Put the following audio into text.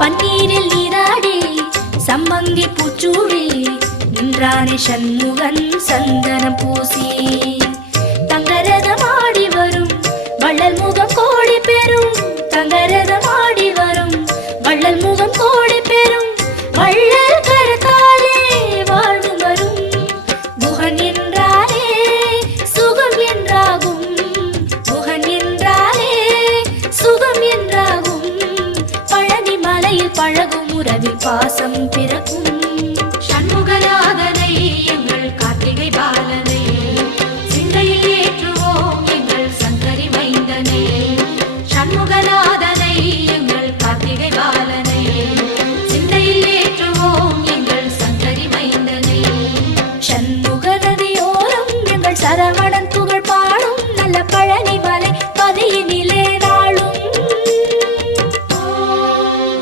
பன்னீரில் நீராடி சம்மங்கி பூச்சூடி நின்றானே சண்முகன் சந்தனம் பூசி தங்கரதமாடி வரும் வள்ளல் முகம் கோடி பெறும் தங்கரதமாடி வரும் வள்ளல் முகம் கோடி பெறும் வள்ளல் கரத்தாலே வாழ்வு வரும் முகன் என்றாலே சுகம் என்றாகும் முகன் என்றாலே சுகம் என்றாகும் பழனி மலையில் பழகும் உறவில் பாசம் பிறக்கும்